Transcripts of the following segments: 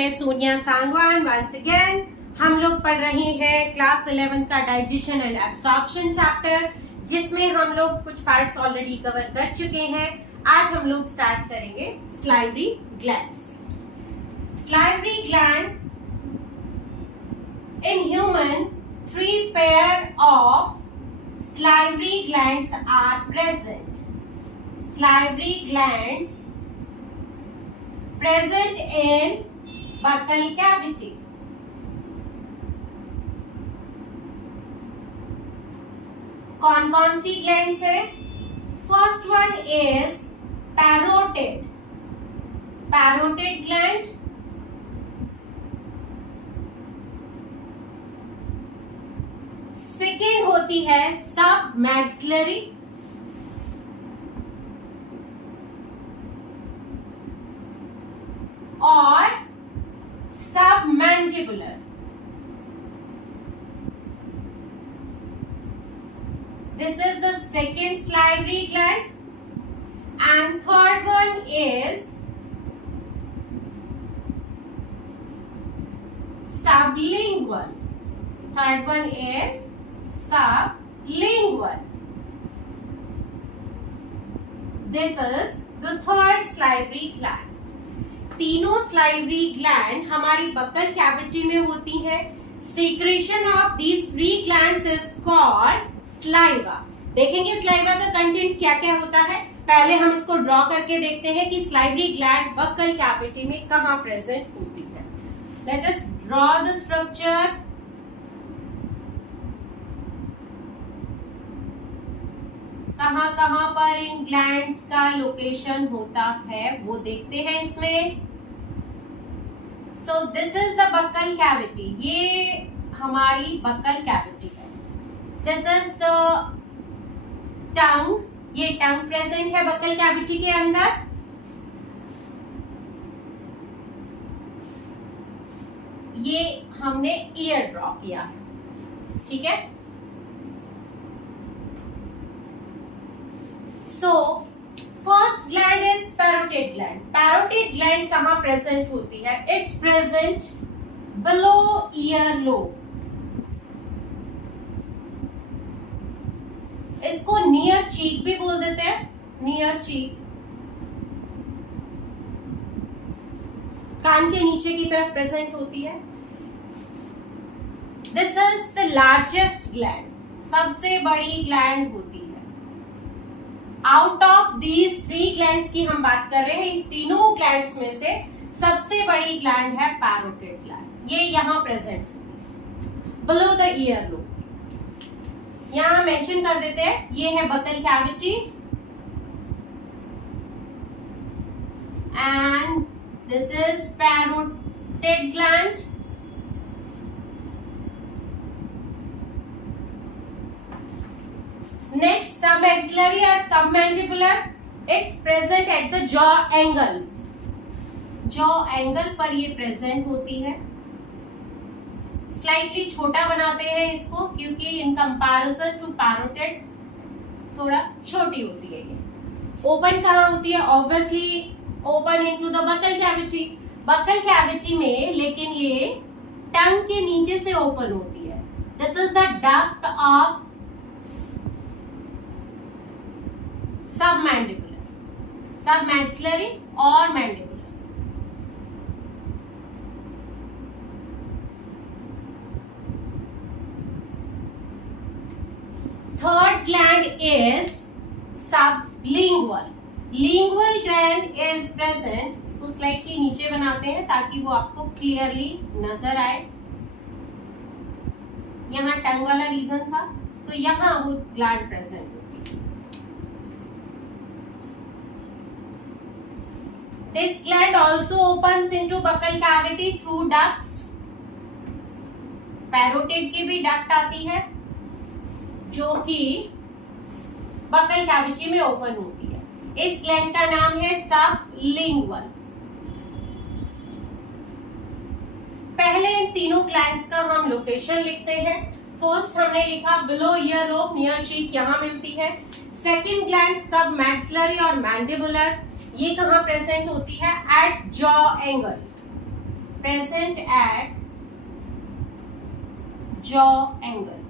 मैं Sonia Sangwan once again. हम लोग पढ़ रहे हैं क्लास 11 का डाइजेशन एंड एब्सॉर्प्शन चैप्टर, जिसमें हम लोग कुछ पार्ट्स ऑलरेडी कवर कर चुके हैं। आज हम लोग स्टार्ट करेंगे स्लाइवरी ग्लैंड से। Salivary gland in human 3 pair of salivary glands are present. Salivary glands present in buccal cavity. कौन कौन सी ग्लैंड्स है? First one is parotid, parotid gland. Second होती है सब मैक्सिलरी, और सब mandibular. This is the second salivary gland, and third one is sublingual. Third one is sublingual. This is the third salivary gland. तीनों salivary gland हमारी buccal cavity में होती है। Secretion of these 3 glands is called saliva. देखेंगे saliva का content क्या क्या होता है। पहले हम इसको ड्रॉ करके देखते हैं कि salivary gland बक्कल कैविटी में कहाँ प्रेजेंट होती है। Let us draw the structure. कहाँ कहाँ पर इन ग्लैंड्स का लोकेशन होता है वो देखते हैं इसमें। So this is the buccal cavity, ये हमारी बक्कल कैविटी है। दिस इज द टंग, ये टंग प्रेजेंट है बक्कल कैविटी के अंदर। ये हमने ईयर ड्रॉ किया है, ठीक है। So, first gland is parotid gland. Parotid gland कहाँ present होती है? It's present below earlobe. इसको near cheek भी बोल देते हैं, near cheek। कान के नीचे की तरफ present होती है। This is the largest gland. सबसे बड़ी gland होती है। आउट ऑफ दीज 3 ग्लैंड्स की हम बात कर रहे हैं। इन तीनों ग्लैंड्स में से सबसे बड़ी ग्लैंड है पैरोटिड ग्लैंड। ये यहां प्रेजेंट बिलो द ईयरलोब। यहां मेंशन कर देते हैं, ये है buccal cavity and this is parotid gland. Next, submaxillary or submandibular. It's present at the jaw angle. Jaw angle पर ये present होती है। Slightly छोटा बनाते हैं इसको, क्योंकि in comparison to parotid थोड़ा छोटी होती है ये। Open कहाँ होती है? Obviously open into the buccal cavity. Buccal cavity में लेकिन ये टंग के नीचे से open होती है। This is the duct of submandibular, submaxillary और mandibular. Third gland is sublingual. Lingual gland is present. इसको स्लाइटली नीचे बनाते हैं ताकि वो आपको क्लियरली नजर आए। यहाँ टंग वाला रीजन था, तो यहाँ वो gland present. This gland also opens into buccal cavity through ducts. Parotid की भी डक्ट आती है जो कि बकल कैविटी में ओपन होती है। इस ग्लैंड का नाम है सबलिंगुअल। पहले इन तीनों ग्लैंड्स का हम लोकेशन लिखते हैं। फर्स्ट हमने लिखा बिलो ईयरलोब, नियर चीक, यहां मिलती है। सेकंड ग्लैंड सब मैक्सिलरी और मैंडिबुलर, ये कहाँ प्रेजेंट होती है? At jaw angle. present at jaw angle,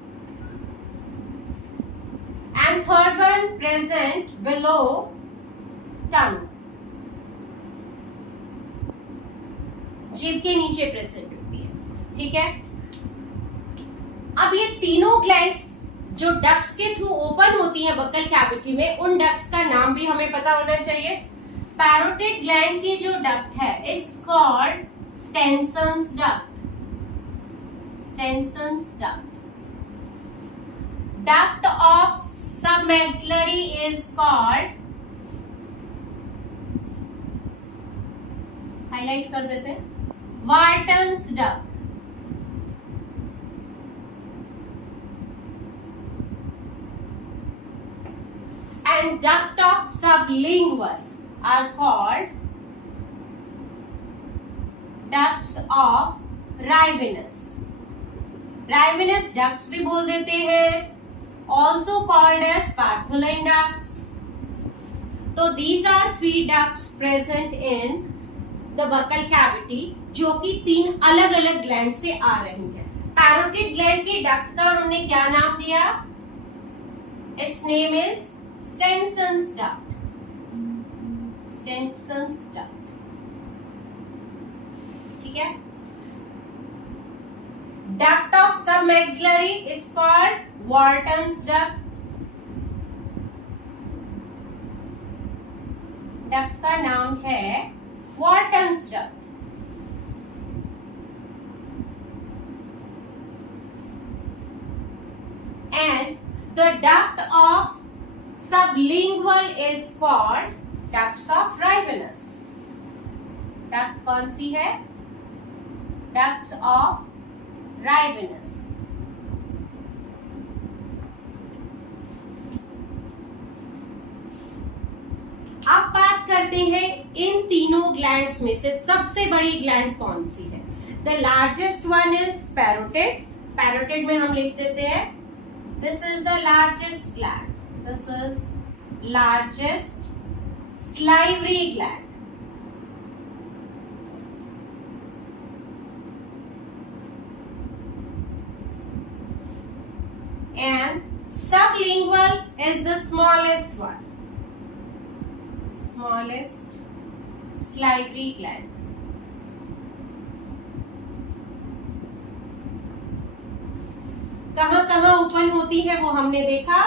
and third one present below tongue, जीभ के नीचे प्रेजेंट होती है। ठीक है, अब ये तीनों ग्लैंड्स जो डक्ट्स के थ्रू ओपन होती हैं बक्कल कैविटी में, उन डक्ट्स का नाम भी हमें पता होना चाहिए। पैरोटिड ग्लैंड की जो डक्ट है, it's called Stensen's duct, Stensen's duct. Duct of submaxillary is called, highlight कर देते हैं, Wharton's duct. And duct of sublingual are called ducts of Rivinus. Rivinus ducts भी बोल देते हैं, also called as Bartholin ducts. तो these are three ducts present in the buccal cavity, जो कि तीन अलग अलग ग्लैंड से आ रही है। पैरोटिड ग्लैंड की डक्ट का हमने क्या नाम दिया? Its name is Stenson's duct. Stenson's duct. ठीक है। Duct of submaxillary, it's called Wharton's duct. Duct का नाम है Wharton's duct. And the duct of sublingual is called ducts of Rivinus. duct कौन सी है? ducts of Rivinus. अब बात करते हैं इन तीनों ग्लैंड्स में से सबसे बड़ी ग्लैंड कौन सी है? The largest one is parotid. Parotid में हम लिख देते हैं, this is the largest gland, this is largest salivary gland. And sublingual is the smallest one, smallest salivary gland. कहां कहां ओपन होती है वो हमने देखा।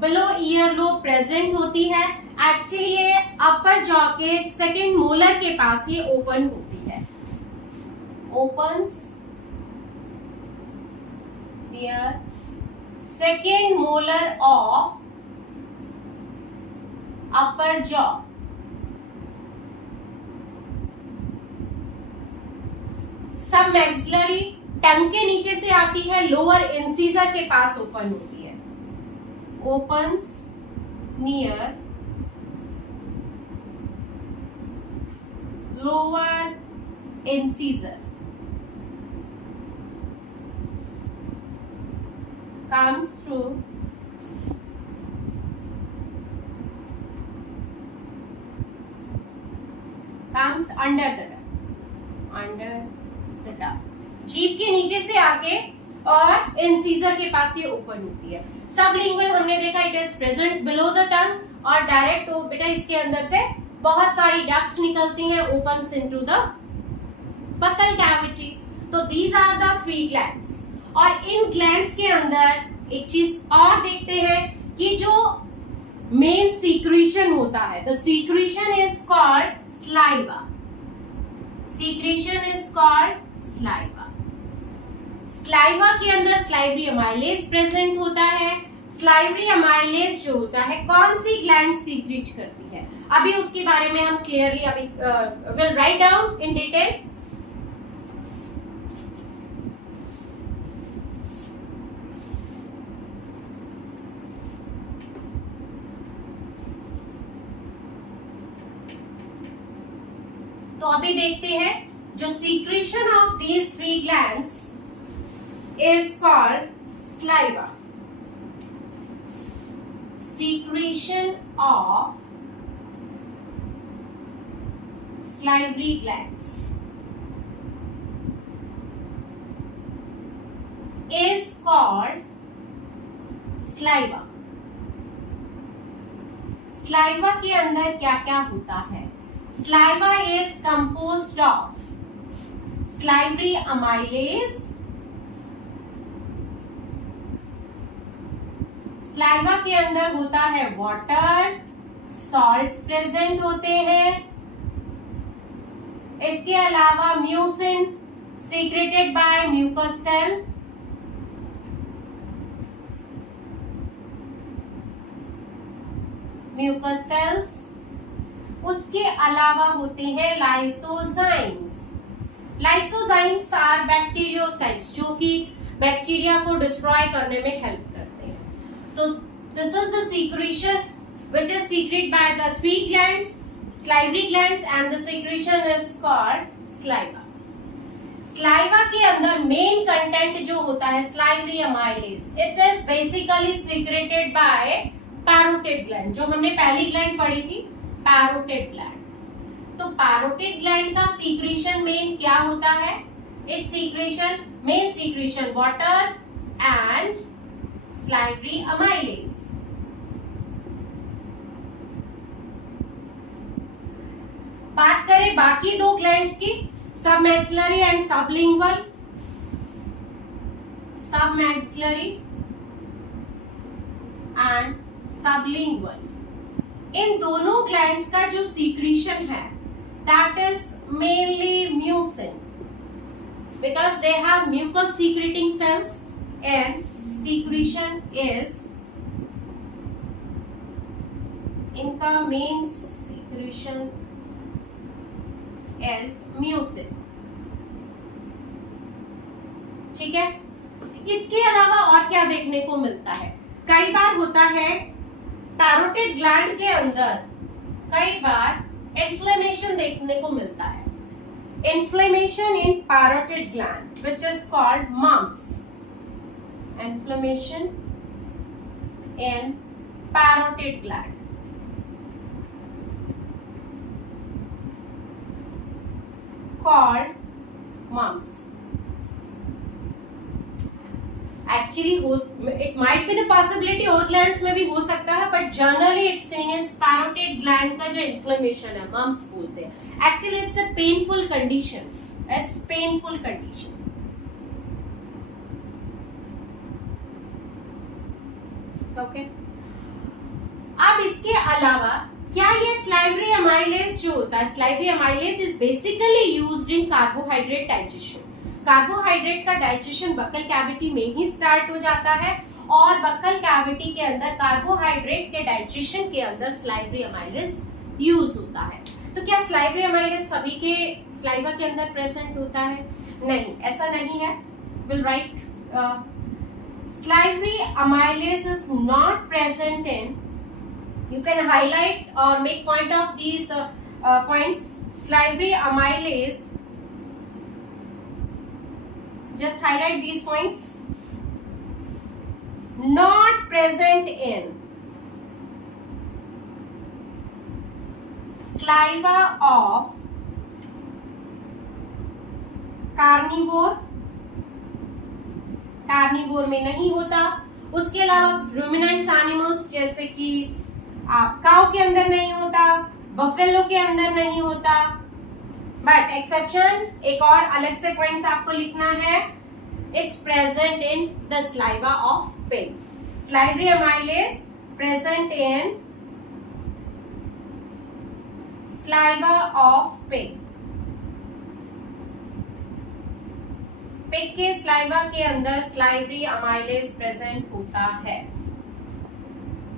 बिलो ईयर लोब प्रेजेंट होती है, एक्चुअली ये अपर जॉ के सेकेंड मोलर के पास ये ओपन होती है, opens near second molar of upper jaw. Submaxillary tongue के नीचे से आती है, लोअर इंसीजर के पास ओपन होती है, opens near lower incisor, comes through comes under the duct, जीभ के नीचे से आके और इंसीजर के पास ये ओपन होती है। सबलिंगुअल हमने देखा, it is present below the tongue और डायरेक्ट बेटा इसके अंदर से बहुत सारी डक्ट्स निकलती हैं, opens into the buccal cavity. तो these are the three glands. और इन ग्लैंड्स के अंदर एक चीज और देखते हैं कि जो मेन सीक्रेशन होता है, the secretion is called saliva, secretion is called saliva. Saliva के अंदर स्लाइवरी अमाइलेज प्रेजेंट होता है। स्लाइवरी अमाइलेज जो होता है कौन सी ग्लैंड सीक्रेट करती है, अभी उसके बारे में हम क्लियरली अभी will write down in detail. तो अभी देखते हैं जो secretion of these three glands is called saliva. Secretion of salivary glands. is called saliva. Saliva के अंदर क्या क्या होता है? Saliva is composed of salivary amylase. Saliva के अंदर होता है वाटर, सॉल्ट्स प्रेजेंट होते हैं. इसके अलावा mucin secreted by mucous cell. Mucous cells. उसके अलावा होते हैं लाइसोजाइम्स. लाइसोजाइम्स आर बैक्टीरियोसाइट्स जो कि बैक्टीरिया को डिस्ट्रॉय करने में हेल्प करते हैं. तो this is the secretion which is secreted by the three glands, salivary glands, and the secretion is called saliva. Saliva के अंदर मेन कंटेंट जो होता है salivary amylase, it is basically secreted by parotid gland. जो हमने पहली gland पढ़ी थी parotid gland. तो parotid gland का secretion मेन क्या होता है? Its secretion, main secretion water and salivary amylase. बात करें बाकी दो ग्लैंड्स की, submaxillary and sublingual. Submaxillary and sublingual, इन दोनों ग्लैंड्स का जो सीक्रीशन है that is mainly mucin, because they have mucus secreting cells and secretion is, इनका मेन सीक्रीशन as mucin. ठीक है. इसके अलावा और क्या देखने को मिलता है? कई बार होता है पैरोटिड ग्लैंड के अंदर कई बार इन्फ्लेमेशन देखने को मिलता है. Inflammation in parotid gland which is called mumps. Inflammation in parotid gland called mumps. Actually, it might be the possibility और glands में भी हो सकता है, but generally it's seen as parotid gland का जो inflammation है, mumps बोलते हैं. Actually, it's a painful condition. It's painful condition. Okay. अब इसके अलावा क्या ये salivary amylase जो होता है, salivary amylase is basically used in carbohydrate digestion. Carbohydrate का डाइजेशन बक्कल कैविटी में ही स्टार्ट हो जाता है और बक्कल कैविटी के अंदर कार्बोहाइड्रेट के डाइजेशन के अंदर salivary amylase यूज होता है. तो क्या salivary amylase सभी के saliva के अंदर प्रेजेंट होता है? नहीं, ऐसा नहीं है. We'll write salivary amylase is not present in. You can highlight or make point of these points. Salivary amylase, just highlight these points. Not present in saliva of carnivore. Carnivore में नहीं होता. उसके अलावा रूमिनेंट्स एनिमल्स जैसे कि आप cow के अंदर नहीं होता, बफेलो के अंदर नहीं होता. बट एक्सेप्शन, एक और अलग से पॉइंट्स आपको लिखना है. It's present in the saliva of pig. salivary amylase present in saliva of pig. Pig के saliva के अंदर salivary amylase प्रेजेंट होता है.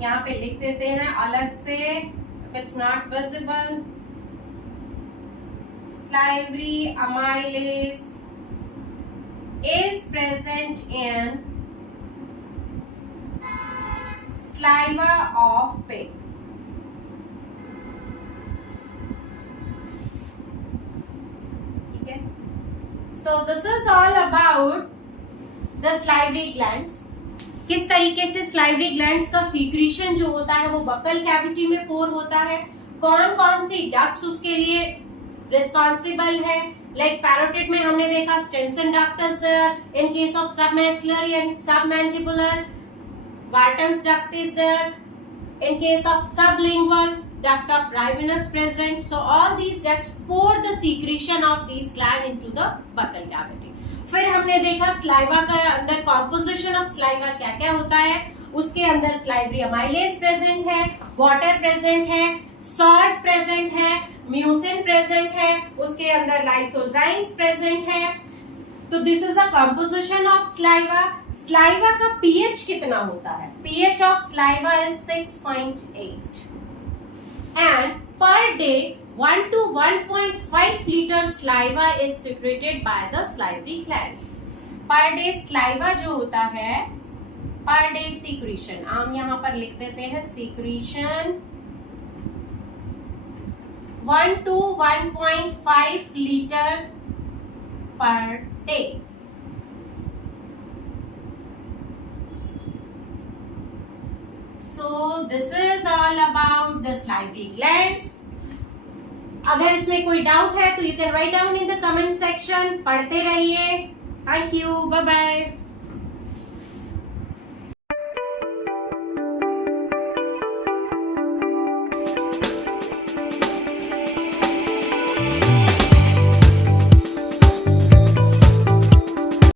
यहाँ पे लिख देते हैं अलग से, if it's not visible. Salivary amylase is present in saliva of pig. ठीक है. So this is all about the salivary glands. किस तरीके से salivary glands का सीक्रीशन जो होता है वो बकल कैविटी में पोर होता है, कौन कौन सी डक्ट्स उसके लिए रिस्पॉन्सिबल है, Like parotid में हमने देखा Stenson duct is there. In case of submaxillary and submandibular, Barton's duct is there. In case of sublingual, duct of Rivenus present. So all these ducts pour the secretion of these gland into the buccal cavity. फिर हमने देखा saliva का अंदर composition of saliva क्या क्या होता है. उसके अंदर salivary amylase present है, water present है, salt present है, mucin present है, उसके अंदर lysozymes present है. तो this is a composition of saliva. Saliva का पीएच कितना होता है? PH of saliva is 6.8 and per day 1 to 1.5 litre saliva is secreted by the salivary glands. Per day saliva जो होता है, पर डे सीक्रेशन, हम यहां पर लिख देते हैं secretion 1 to 1.5 litre per day. So this is all about the salivary glands. अगर इसमें कोई डाउट है तो you can write down in the comment section. पढ़ते रहिए. Thank you. Bye bye.